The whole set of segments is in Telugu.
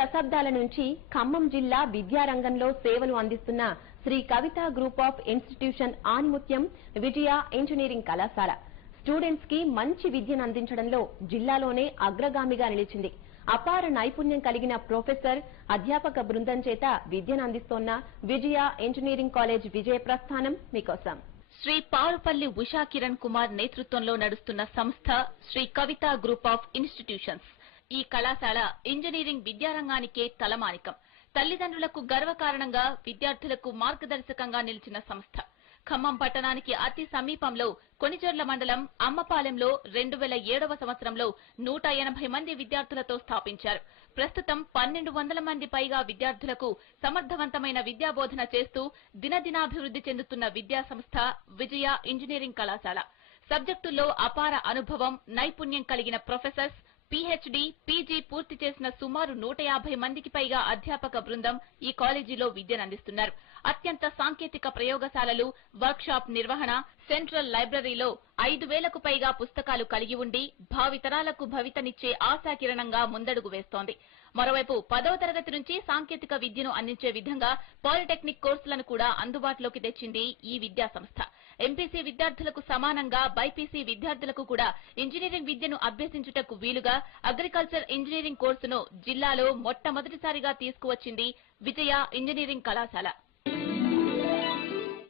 దశాబ్దాల నుంచి ఖమ్మం జిల్లా విద్యారంగంలో సేవలు అందిస్తున్న Sri Kavitha group of institution ఆణిముత్యం విజయ ఇంజనీరింగ్ కళాశాల స్టూడెంట్స్ కి మంచి విద్యను అందించడంలో జిల్లాలోనే అగ్రగామిగా నిలిచింది. అపార నైపుణ్యం కలిగిన ప్రొఫెసర్, అధ్యాపక బృందం చేత విద్యను అందిస్తోన్న విజయ ఇంజనీరింగ్ కాలేజ్ విజయ ప్రస్థానం మీకోసం. శ్రీ పారుపల్లి ఉషా కిరణ్ కుమార్ నేతృత్వంలో నడుస్తున్న సంస్థ Shri Kavitha group of institutions. ఈ కళాశాల ఇంజనీరింగ్ విద్యారంగానికే తలమానికం. తల్లిదండ్రులకు గర్వకారణంగా, విద్యార్థులకు మార్గదర్శకంగా నిలిచిన సంస్థ. ఖమ్మం పట్టణానికి అతి సమీపంలో కొనిజర్ల మండలం అమ్మపాలెంలో 2007వ సంవత్సరంలో 180 మంది విద్యార్థులతో స్థాపించారు. ప్రస్తుతం 1200 మంది పైగా విద్యార్థులకు సమర్థవంతమైన విద్యాబోధన చేస్తూ దినదినాభివృద్ది చెందుతున్న విద్యాసంస్థ విజయ ఇంజనీరింగ్ కళాశాల. సబ్జెక్టుల్లో అపార అనుభవం, నైపుణ్యం కలిగిన ప్రొఫెసర్స్, పీహెచ్డీ, పీజీ పూర్తి చేసిన సుమారు 150 మందికి పైగా అధ్యాపక బృందం ఈ కాలేజీలో విద్యనందిస్తున్నారు. అత్యంత సాంకేతిక ప్రయోగశాలలు, వర్క్ షాప్ నిర్వహణ, సెంట్రల్ లైబ్రరీలో 5000కు పైగా పుస్తకాలు కలిగి ఉండి భావితరాలకు భవితనిచ్చే ఆశాకిరణంగా ముందడుగు వేస్తోంది. మరోవైపు 10వ తరగతి నుంచి సాంకేతిక విద్యను అందించే విధంగా పాలిటెక్నిక్ కోర్సులను కూడా అందుబాటులోకి తెచ్చింది ఈ విద్యా సంస్థ. ఎంపీసీ విద్యార్థులకు సమానంగా బైపీసీ విద్యార్థులకు కూడా ఇంజనీరింగ్ విద్యను అభ్యసించుటకు వీలుగా అగ్రికల్చర్ ఇంజనీరింగ్ కోర్సును జిల్లాలో మొట్టమొదటిసారిగా తీసుకువచ్చింది విజయ ఇంజనీరింగ్ కళాశాల.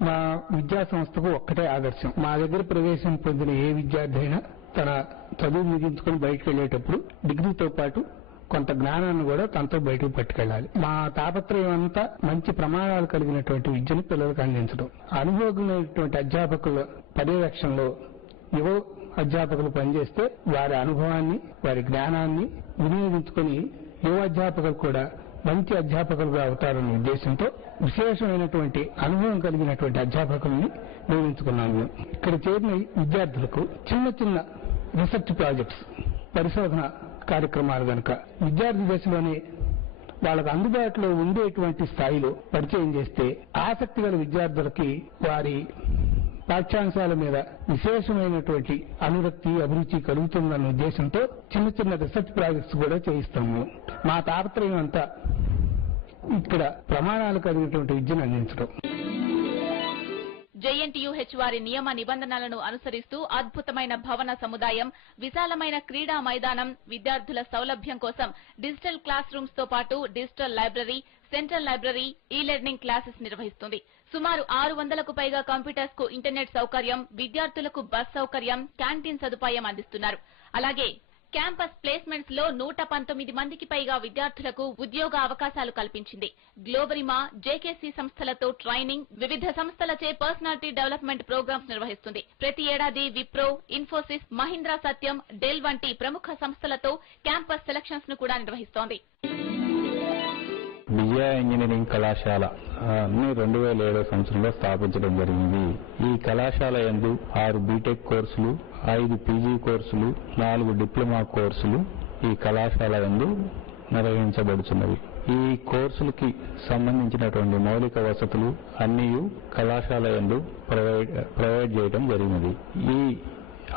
మా విద్యా సంస్థకు ఒక్కటే ఆదర్శం. మా దగ్గర ప్రవేశం పొందిన ఏ విద్యార్థి అయినా తన చదువు ముగించుకుని బయటకు వెళ్లేటప్పుడు డిగ్రీతో పాటు కొంత జ్ఞానాన్ని కూడా తనతో బయటకు పట్టుకెళ్లాలి. మా తాపత్రయం అంతా మంచి ప్రమాణాలు కలిగినటువంటి విద్యను పిల్లలకు అందించడం. అనుభవజ్ఞులైనటువంటి అధ్యాపకుల పర్యవేక్షణలో యువ అధ్యాపకులు పనిచేస్తే వారి అనుభవాన్ని, వారి జ్ఞానాన్ని వినియోగించుకుని యువ అధ్యాపకులు కూడా మంచి అధ్యాపకులుగా అవుతారన్న ఉద్దేశంతో విశేషమైనటువంటి అనుభవం కలిగినటువంటి అధ్యాపకుల్ని నియమించుకున్నాము. ఇక్కడ చేరిన విద్యార్థులకు చిన్న చిన్న రీసెర్చ్ ప్రాజెక్ట్స్, పరిశోధన కార్యక్రమాలు కనుక విద్యార్థి దశలోనే వాళ్ళకు అందుబాటులో ఉండేటువంటి స్థాయిలో పరిచయం చేస్తే ఆసక్తి గల విద్యార్థులకి వారి పాఠ్యాంశాల మీద విశేషమైనటువంటి అనురక్తి, అభిరుచి కలుగుతుందన్న ఉద్దేశంతో చిన్న చిన్న రీసెర్చ్ ప్రాజెక్ట్స్ కూడా చేయిస్తాము. మా తాపత్రయం అంతా ఇక్కడ ప్రమాణాలు కలిగినటువంటి విద్యను అందించడం. జేఎన్టీయూహెచ్ వారి నియమ నిబంధనలను అనుసరిస్తూ అద్భుతమైన భవన సముదాయం, విశాలమైన క్రీడా మైదానం, విద్యార్థుల సౌలభ్యం కోసం డిజిటల్ క్లాస్ రూమ్స్ తో పాటు డిజిటల్ లైబ్రరీ, సెంట్రల్ లైబ్రరీ, ఈ లెర్నింగ్ క్లాసెస్ నిర్వహిస్తుంది. సుమారు 600కు పైగా కంప్యూటర్స్ కు ఇంటర్నెట్ సౌకర్యం, విద్యార్థులకు బస్ సౌకర్యం, క్యాంటీన్ సదుపాయం అందిస్తున్నారు. అలాగే క్యాంపస్ ప్లేస్మెంట్స్ లో 119 మందికి పైగా విద్యార్థులకు ఉద్యోగ అవకాశాలు కల్పించింది. గ్లోబరిమా, జేకేసీ సంస్థలతో ట్రైనింగ్, వివిధ సంస్థలచే పర్సనాలిటీ డెవలప్మెంట్ ప్రోగ్రామ్స్ నిర్వహిస్తుంది. ప్రతి ఏడాది విప్రో, ఇన్ఫోసిస్, మహీంద్రా సత్యం, డెల్ వంటి ప్రముఖ సంస్థలతో క్యాంపస్ సెలక్షన్స్ ను కూడా నిర్వహిస్తోంది. విజయ ఇంజనీరింగ్ కళాశాల 2007 సంవత్సరంలో స్థాపించడం జరిగింది. ఈ కళాశాల యందు 6 బీటెక్ కోర్సులు, 5 పీజీ కోర్సులు, 4 డిప్లొమా కోర్సులు ఈ కళాశాల యందు నిర్వహించబడుతున్నవి. ఈ కోర్సులకి సంబంధించినటువంటి మౌలిక వసతులు అన్నీ కళాశాల యందు ప్రొవైడ్ చేయడం జరిగినది. ఈ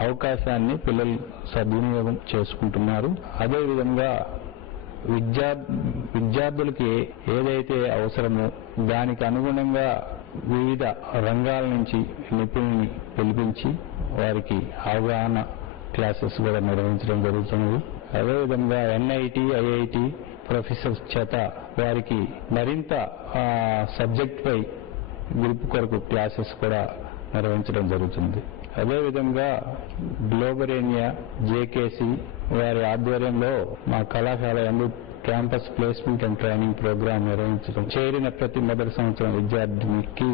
అవకాశాన్ని పిల్లలు సద్వినియోగం చేసుకుంటున్నారు. అదేవిధంగా విద్యార్థులకి ఏదైతే అవసరమో దానికి అనుగుణంగా వివిధ రంగాల నుంచి నిపుణుల్ని పిలిపించి వారికి అవగాహన క్లాసెస్ కూడా నిర్వహించడం జరుగుతున్నది. అదేవిధంగా ఎన్ఐటి, ఐఐటి ప్రొఫెసర్స్ చేత వారికి మరింత సబ్జెక్ట్ పై గ్రూప్ కొరకు క్లాసెస్ కూడా నిర్వహించడం జరుగుతుంది. అదేవిధంగా గ్లోబరేనియా, జేకేసీ వారి ఆధ్వర్యంలో మా కళాశాల యందు campus placement and training program నిర్వహించడం, చేరిన ప్రతి మొదటి సంవత్సరం విద్యార్థినికి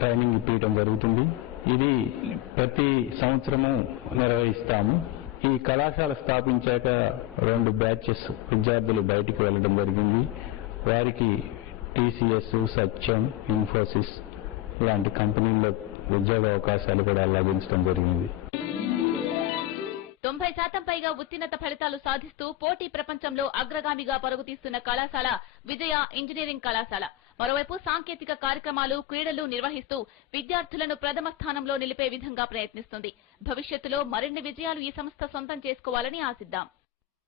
ట్రైనింగ్ ఇప్పించడం జరుగుతుంది. ఇది ప్రతి సంవత్సరము నిర్వహిస్తాము. ఈ కళాశాల స్థాపించాక 2 బ్యాచెస్ విద్యార్థులు బయటికి వెళ్లడం జరిగింది. వారికి టీసీఎస్, సత్యం, ఇన్ఫోసిస్ లాంటి కంపెనీల్లో ఉద్యోగ అవకాశాలు కూడా లభించడం జరిగింది. 90% పైగా ఉత్తీర్ణత ఫలితాలు సాధిస్తూ పోటీ ప్రపంచంలో అగ్రగామిగా పరుగుతీస్తున్న కళాశాల విజయ ఇంజనీరింగ్ కళాశాల. మరోవైపు సాంకేతిక కార్యక్రమాలు, క్రీడలు నిర్వహిస్తూ విద్యార్థులను ప్రథమ స్థానంలో నిలిపే విధంగా ప్రయత్నిస్తుంది. భవిష్యత్తులో మరిన్ని విజయాలు ఈ సంస్థ సొంతం చేసుకోవాలని ఆశిద్దాం.